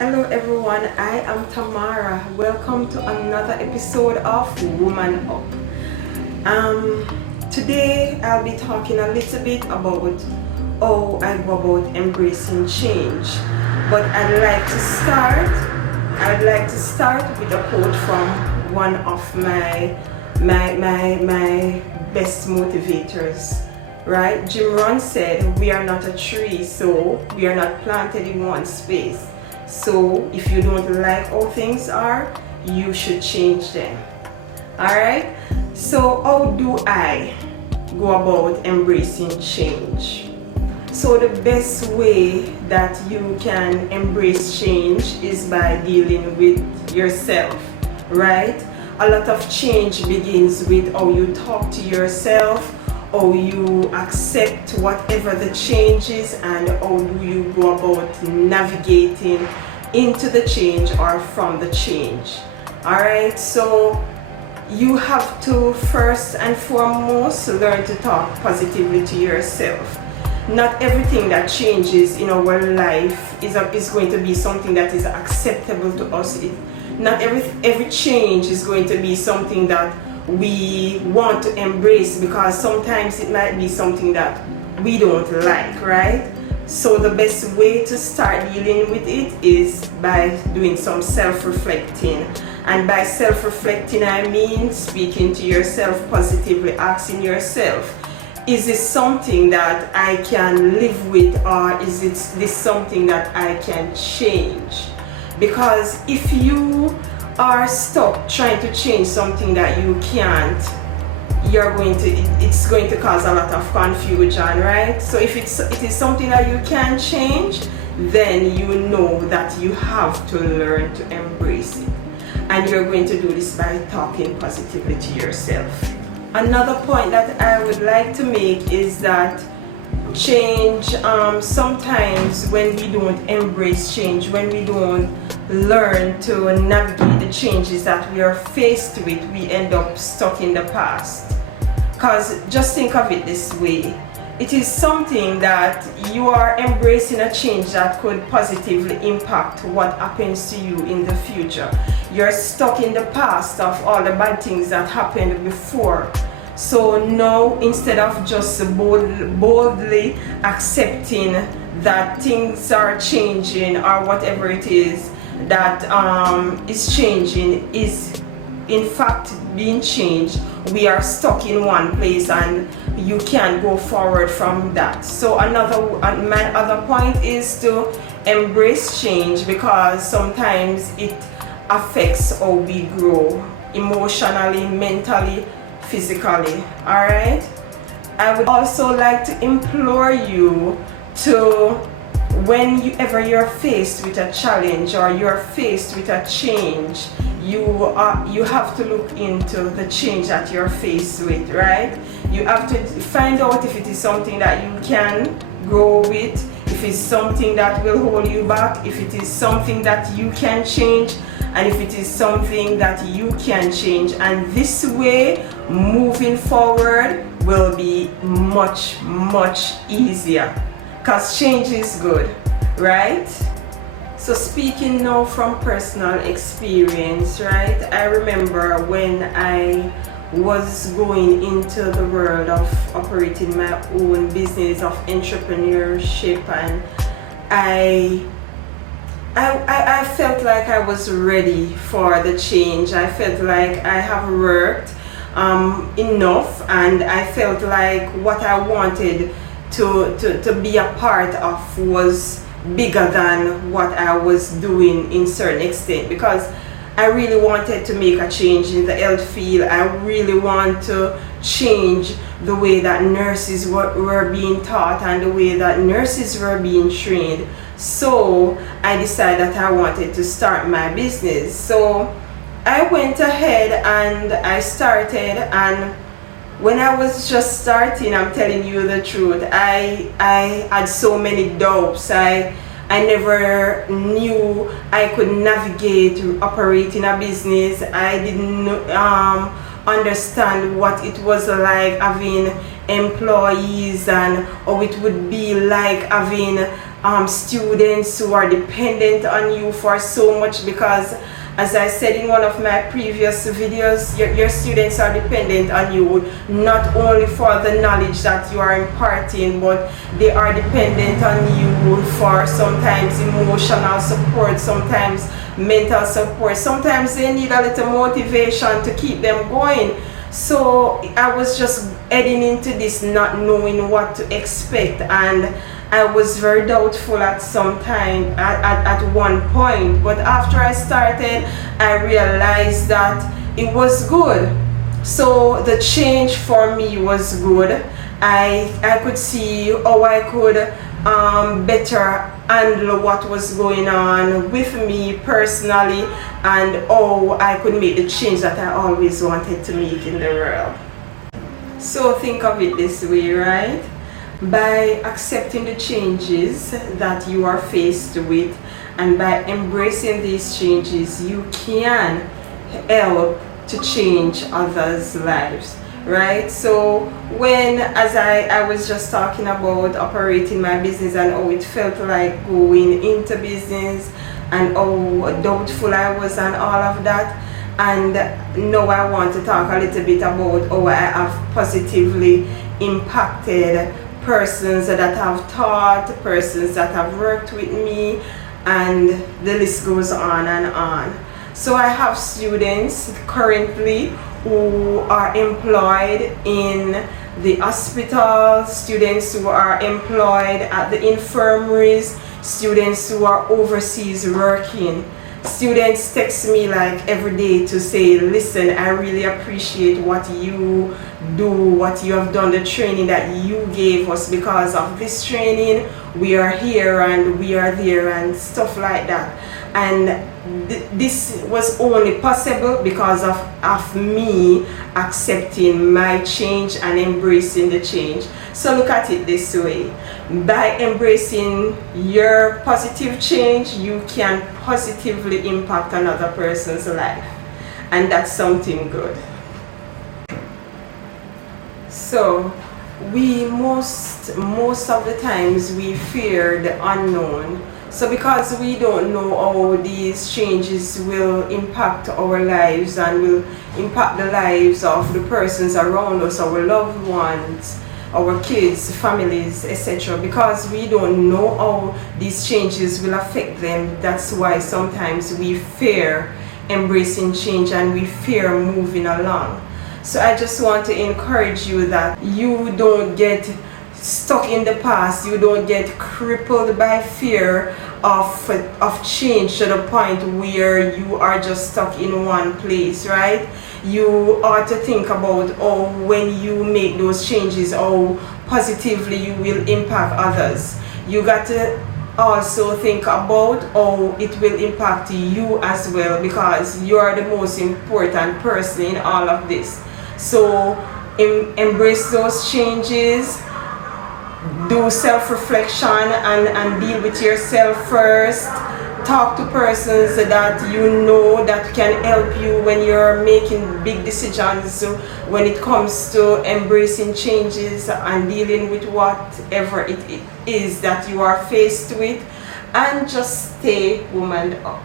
Hello everyone, I am Tamara. Welcome to another episode of Woman Up. Today I'll be talking a little bit about how I go about embracing change. But I'd like to start with a quote from one of my best motivators. Right? Jim Rohn said, "We are not a tree, so we are not planted in one space. So if you don't like how things are, you should change them." Alright? So how do I go about embracing change? So the best way that you can embrace change is by dealing with yourself, right? A lot of change begins with how you talk to yourself, how you accept whatever the change is, and how do you go about navigating into the change or from the change. Alright, so you have to first and foremost learn to talk positively to yourself. Not everything that changes in our life is going to be something that is acceptable to us. Not every change is going to be something that we want to embrace, because sometimes it might be something that we don't like, right? So the best way to start dealing with it is by doing some self-reflecting. And by self-reflecting, I mean speaking to yourself positively, asking yourself, is this something that I can live with, or is this something that I can change? Because if you are stuck trying to change something that you can't, it's going to cause a lot of confusion, right? So if it is something that you can change, then you know that you have to learn to embrace it. And you're going to do this by talking positively to yourself. Another point that I would like to make is that change, sometimes when we don't embrace change, when we don't learn to navigate the changes that we are faced with, we end up stuck in the past. Because just think of it this way, it is something that you are embracing a change that could positively impact what happens to you in the future. You're stuck in the past of all the bad things that happened before. So now, instead of just boldly accepting that things are changing, or whatever it is that is changing is in fact being changed, we are stuck in one place and you can't go forward from that. So my other point is to embrace change, because sometimes it affects how we grow emotionally, mentally, physically. Alright? I would also like to implore you to, whenever you're faced with a challenge or you're faced with a change, you have to look into the change that you're faced with, right? You have to find out if it is something that you can grow with, if it's something that will hold you back, if it is something that you can change, and if it is something that you can change. And this way, moving forward will be much easier, because change is good, right? So speaking now from personal experience, right? I remember when I was going into the world of operating my own business of entrepreneurship, and I felt like I was ready for the change. I felt like I have worked enough, and I felt like what I wanted to be a part of was bigger than what I was doing in certain extent, because I really wanted to make a change in the health field. I really want to change the way that nurses were being taught and the way that nurses were being trained. So I decided that I wanted to start my business. So I went ahead and I started, and when I was just starting, I'm telling you the truth, I had so many doubts. I never knew I could navigate operating a business. I didn't understand what it was like having employees and how it would be like having students who are dependent on you for so much, because as I said in one of my previous videos, your students are dependent on you not only for the knowledge that you are imparting, but they are dependent on you for sometimes emotional support, sometimes mental support, sometimes they need a little motivation to keep them going. So I was just heading into this not knowing what to expect, and I was very doubtful at some time, at one point. But after I started, I realized that it was good. So the change for me was good. I could see how I could better handle what was going on with me personally, and how I could make the change that I always wanted to make in the world. So think of it this way, right? By accepting the changes that you are faced with, and by embracing these changes, you can help to change others' lives, right? So when, as I was just talking about operating my business and how it felt like going into business and how doubtful I was and all of that, and now I want to talk a little bit about how I have positively impacted persons that have taught, persons that have worked with me, and the list goes on and on. So I have students currently who are employed in the hospital, students who are employed at the infirmaries, students who are overseas working. Students text me like every day to say, listen, I really appreciate what you do, what you have done, the training that you gave us. Because of this training, we are here and we are there and stuff like that. And this was only possible because of me accepting my change and embracing the change. So look at it this way. By embracing your positive change, you can positively impact another person's life. And that's something good. So we most of the times we fear the unknown. So because we don't know how these changes will impact our lives and will impact the lives of the persons around us, our loved ones, our kids, families, etc. Because we don't know how these changes will affect them, that's why sometimes we fear embracing change and we fear moving along. So I just want to encourage you that you don't get stuck in the past, you don't get crippled by fear of change to the point where you are just stuck in one place, right? You ought to think about when you make those changes, how positively you will impact others. You got to also think about how it will impact you as well, because you are the most important person in all of this. So embrace those changes, do self-reflection and deal with yourself first. Talk to persons that you know that can help you when you're making big decisions, when it comes to embracing changes and dealing with whatever it is that you are faced with, and just stay womaned up.